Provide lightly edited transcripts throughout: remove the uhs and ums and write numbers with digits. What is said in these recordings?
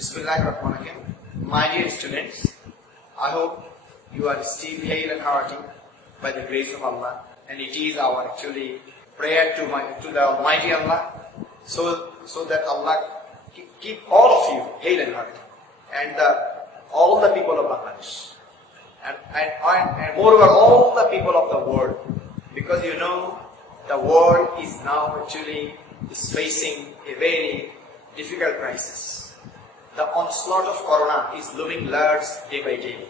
Bismillahirrahmanirrahim. My dear students, I hope you are still hale and hearty by the grace of Allah, and it is our actually prayer to the Almighty Allah, so that Allah keep all of you hale and hearty, and all the people of Bangladesh, and moreover all the people of the world, because you know the world is now actually facing a very difficult crisis. The onslaught of Corona is looming large day by day.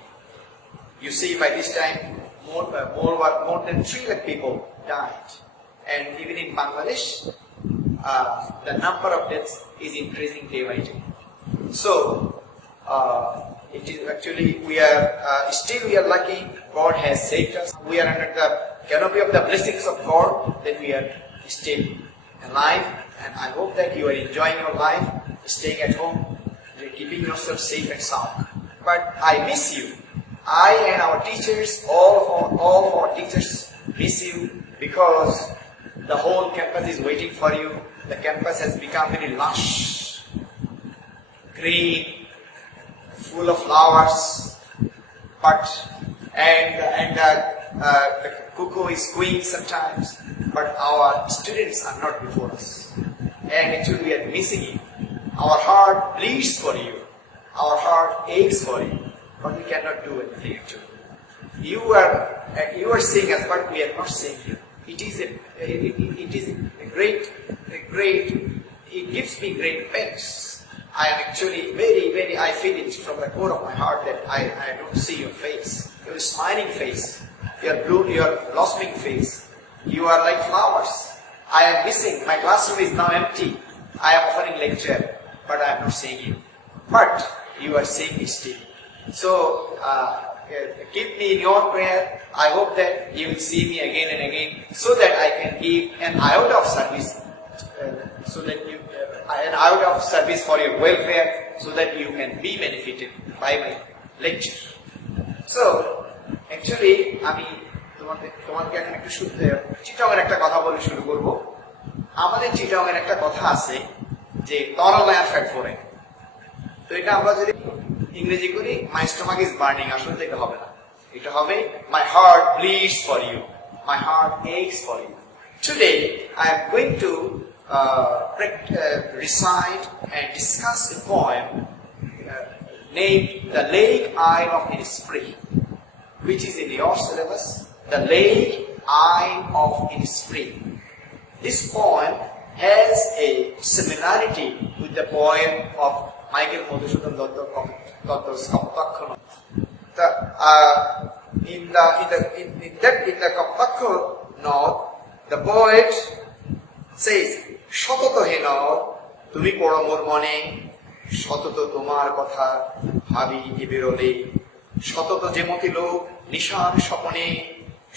You see, by this time, more than 3 lakh people died. And even in Bangladesh, the number of deaths is increasing day by day. So, it is actually, we are lucky. God has saved us. We are under the canopy of the blessings of God, that we are still alive. And I hope that you are enjoying your life, staying at home, keeping yourself safe and sound. But I miss you. I and our teachers, all of our teachers miss you, because the whole campus is waiting for you. The campus has become very lush, green, full of flowers, and the cuckoo is cooing sometimes, but our students are not before us. And actually we are missing you. Our heart bleeds for you. Our heart aches for you. But we cannot do anything actually. You are seeing us, but we are not seeing you. It gives me great pains. I am actually very, I feel it from the core of my heart that I don't see your face. Your smiling face. Your blossoming face. You are like flowers. I am missing. My classroom is now empty. I am offering lecture, but I am not seeing you. But you are seeing me still. So, keep me in your prayer. I hope that you will see me again and again, so that I can give an iota of service, an iota of service for your welfare, so that you can be benefited by my lecture. So, actually, আমি তোমাকে এখন একটু চিটাগং এর একটা কথা বলে শুরু করব। আমাদের চিটাগং এর একটা কথা আছে যে তরলায়ার ফ্যাট ফোরে। তো এটা আমরা যদি ইংরেজি করি, মাই স্টমাক ইজ বার্নিং, আসলে এটা হবে না। এটা হবে my heart bleeds for you, my heart aches for you. Today I am going to recite and discuss a poem named The Lake Isle of Innisfree, which is in your syllabus. The Lake Isle of Innisfree. This poem has a similarity with the poem of Michael Madhusudan Dotto's Kaptakho. In the Kaptakho note, the poet says, "Shototo he nod, tumi poro mor mone, shototo tomar kotha bhabi ebirole, shototo jemoti lok nishar shopone,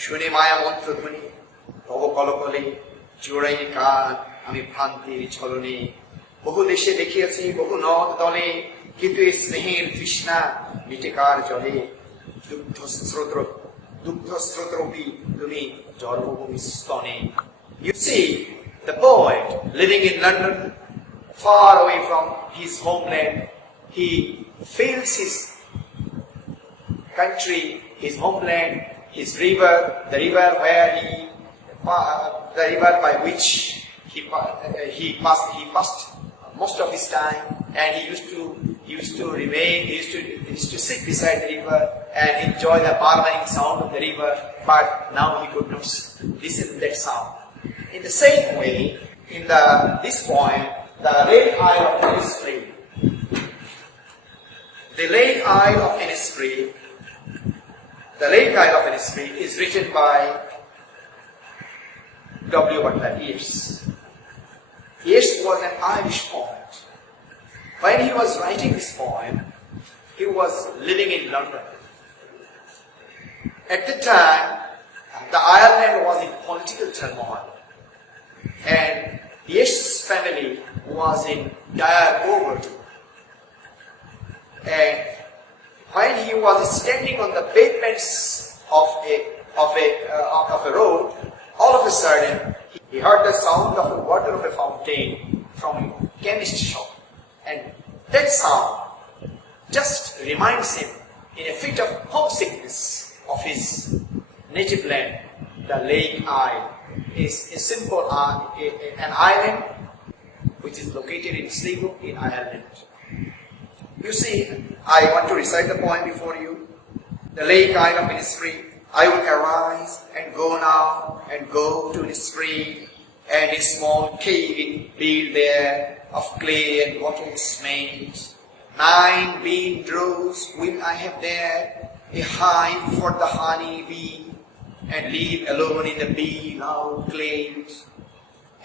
shune maya mantra dhoni, tobo kolokole, জোড়াই কান আমি ভ্রান্তির ছলনে, বহু দেশে দেখিয়াছি বহু নদ দলে, কিন্তু এই স্নেহের তৃষ্ণা মিটে কার জলে, দুগ্ধস্রোতরূপী তুমি জন্মভূমি স্তনে." You see, the poet living in London, far away from his homeland, he feels his country, his homeland, his river, the river by which he passed most of his time, and he used to sit beside the river and enjoy the murmuring sound of the river, but now he could not listen to that sound. In the same way, in this poem, The Lake Isle of Innisfree. The Lake Isle of Innisfree. The Lake Isle of Innisfree is written by Butler Yeats. Yeats was an Irish poet. When he was writing this poem, he was living in London. At the time, the Ireland was in political turmoil, and Yeats' family was in dire poverty. And when he was standing on the pavements of a road, all of a sudden, he heard the sound of the water of a fountain from a chemist shop. And that sound just reminds him in a fit of homesickness of his native land. The Lake Isle is a simple an island which is located in Sligo in Ireland. You see, I want to recite the poem before you. The Lake Isle of Innisfree, I will arise and go now and go to Innisfree, and a small cave built there of clay and water is made. 9 bean droves will I have there, a hive for the honey bee, and live alone in the bee now claimed.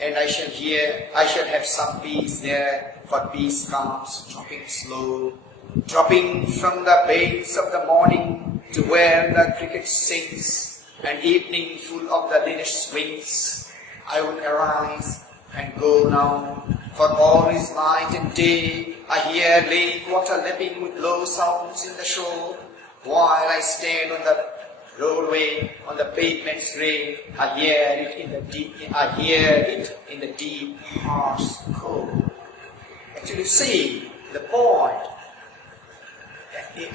And I shall have some peace there, for peace comes dropping slow, dropping from the beds of the morning to where the cricket sings, and evening full of the linnet's wings. I will arise and go now, for all is night and day. I hear lake water lapping with low sounds in the shore, while I stand on the roadway, on the pavement's grey. I hear it in the deep, harsh cold. Actually, see the point. It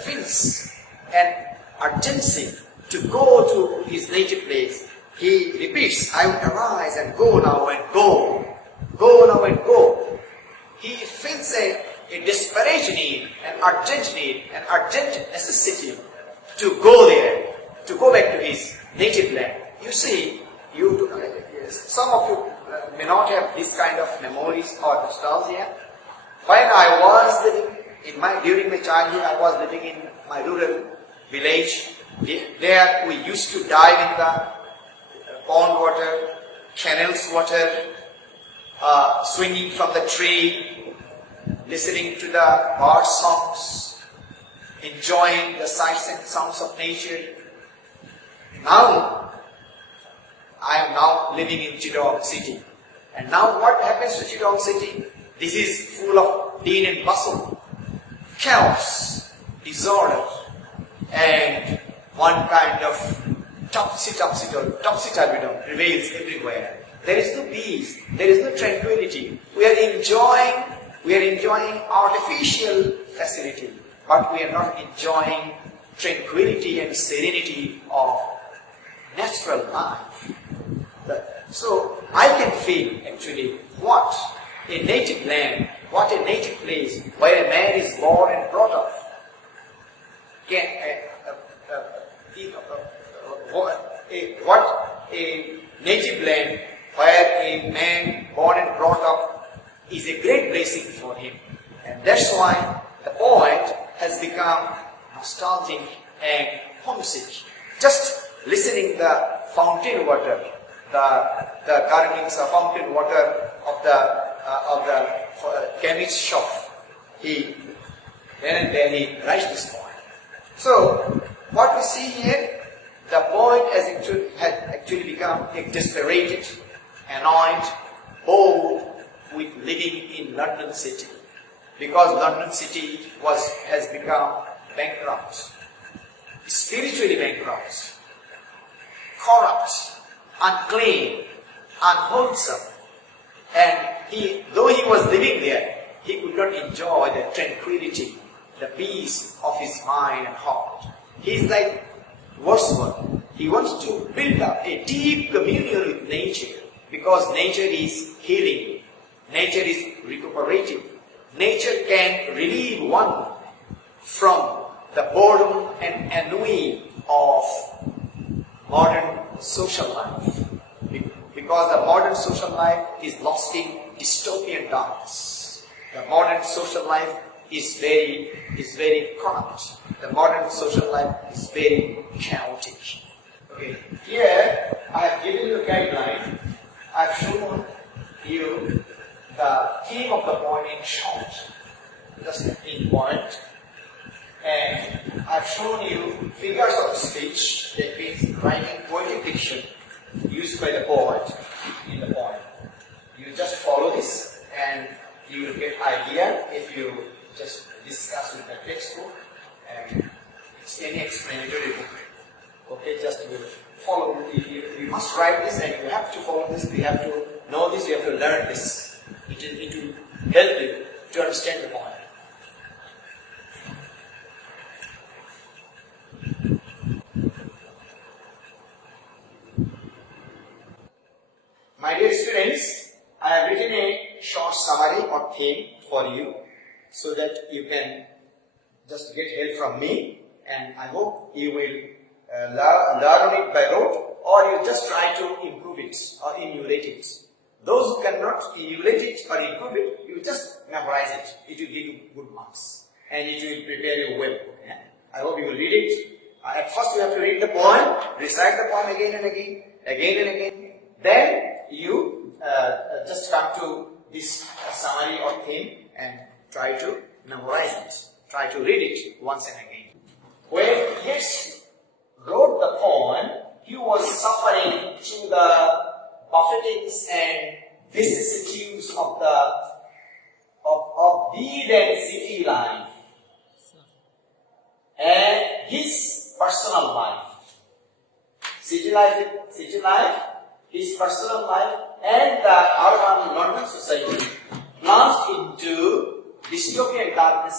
feels an urgency to go to his native place. He repeats, I will arise and go now and go. Go now and go. He feels a desperate need, an urgent necessity to go there, to go back to his native land. You see, some of you may not have this kind of memories or nostalgia. When I was living during my childhood, I was living in my rural village. There we used to dive in the pond water, canals water, swinging from the tree, listening to the bird songs, enjoying the sights and sounds of nature. Now, I am now living in Chittagong city. And now what happens to Chittagong city? This is full of din and bustle, chaos, disorder, and one kind of topsy-turvydom prevails everywhere. There is no peace, there is no tranquility. We are enjoying artificial facility, but we are not enjoying tranquility and serenity of natural life. So I can feel actually what a native land, what a native place where a man is born and brought up what a native land where a man born and brought up is a great blessing for him. And that's why the poet has become nostalgic and homesick. Just listening the fountain water, the gurglings of fountain water of the chemist's shop. Then and there he writes this poem. So what we see here, the poet has actually become exasperated, annoyed, bored with living in London city, because London city has become bankrupt, spiritually bankrupt, corrupt, unclean, unwholesome, and though he was living there, he could not enjoy the tranquility, the peace of his mind and heart. He is like Wordsworth. He wants to build up a deep communion with nature, because nature is healing, nature is recuperative, nature can relieve one from the boredom and ennui of modern social life, because the modern social life is lost in dystopian darkness. The modern social life is very corrupt. The modern social life is very chaotic. Okay, here I have given you a guideline. I have shown you the theme of the poem in short, just in point, and I have shown you figures of speech, that means writing poetic diction used by the poet in the poem. You just follow this and you will get idea if you just discuss with the textbook, and it's any explanatory book. Okay, just you follow. You must write this and you have to follow this. You have to know this. You have to learn this. It will help you to understand the poem. you, so that you can just get help from me, and I hope you will learn it by rote, or you just try to improve it or emulate it. Those who cannot emulate it or improve it, you just memorize it. It will give you good marks, and it will prepare you well. Yeah? I hope you will read it. At first you have to read the poem, recite the poem again and again, again and again. Then you just come to this summary or theme and try to memorize it. Try to read it once and again. When Yeats wrote the poem, he was suffering through the buffetings and vicissitudes of deed and city life, and his personal life. City life, his personal life, and the urban London society plunged into dystopian darkness,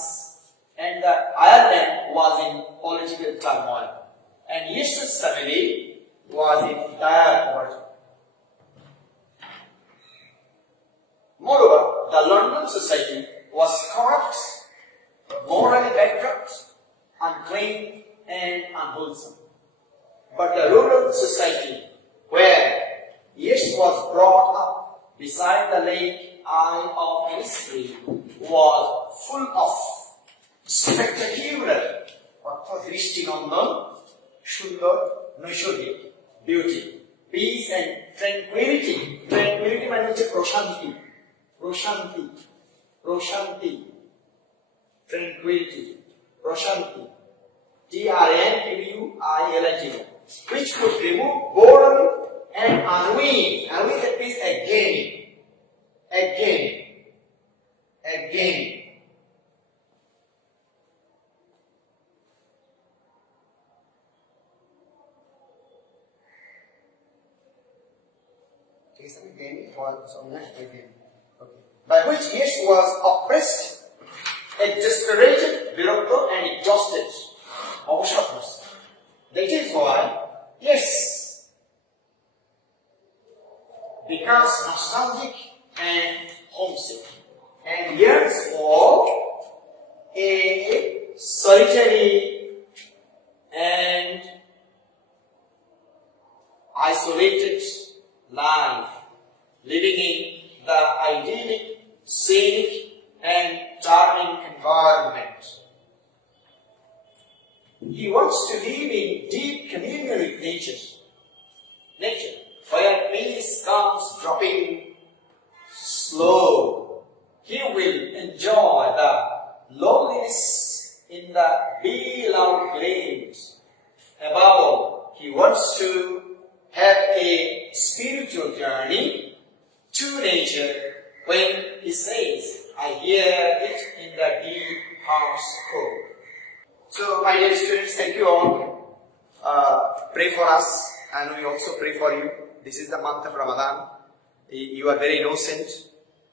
and Ireland was in political turmoil, and Yeats's family was in dire poverty. Moreover, the London society was corrupt, morally bankrupt, unclean, and unwholesome. But the rural society, where Yeats was brought up beside the lake Isle of Innisfree, was full of spectacular beauty, peace and tranquility. Tranquility means proshanti. Tranquility, proshanti. Tranquility, which could remove boredom and ennui. Ennui, that means again. By which Yeats was oppressed, exasperated, virakta, and exhausted. That is why Yeats becomes nostalgic and homesick, and yearns for a solitary and isolated life, living in the idyllic, scenic, and charming environment. He wants to live in deep communion with nature, where peace comes dropping slow. He will enjoy the loneliness in the beloved glades. Above all, he wants to have a spiritual journey to nature when he says, I hear it in the deep heart's core. So, my dear students, thank you all. Pray for us, and we also pray for you. This is the month of Ramadan. You are very innocent,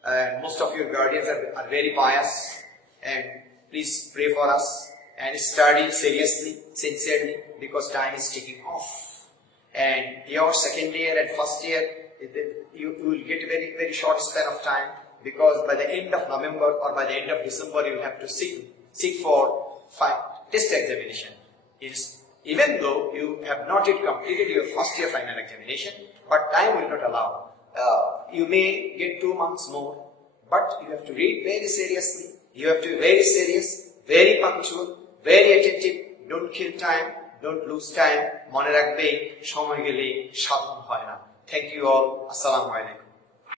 and most of your guardians are very pious. And please pray for us and study seriously, sincerely, because time is ticking off. And your second year and first year, you will get a very, very short span of time, because by the end of November or by the end of December, you will have to seek for test examination. Even though you have not yet completed your first year final examination, but time will not allow. You may get 2 months more, but you have to read very seriously. You have to be very serious, very punctual, very attentive. Don't kill time, don't lose time. Mone rakbe, shomoy gele sadhon hoy na. Thank you all. Assalamu alaikum.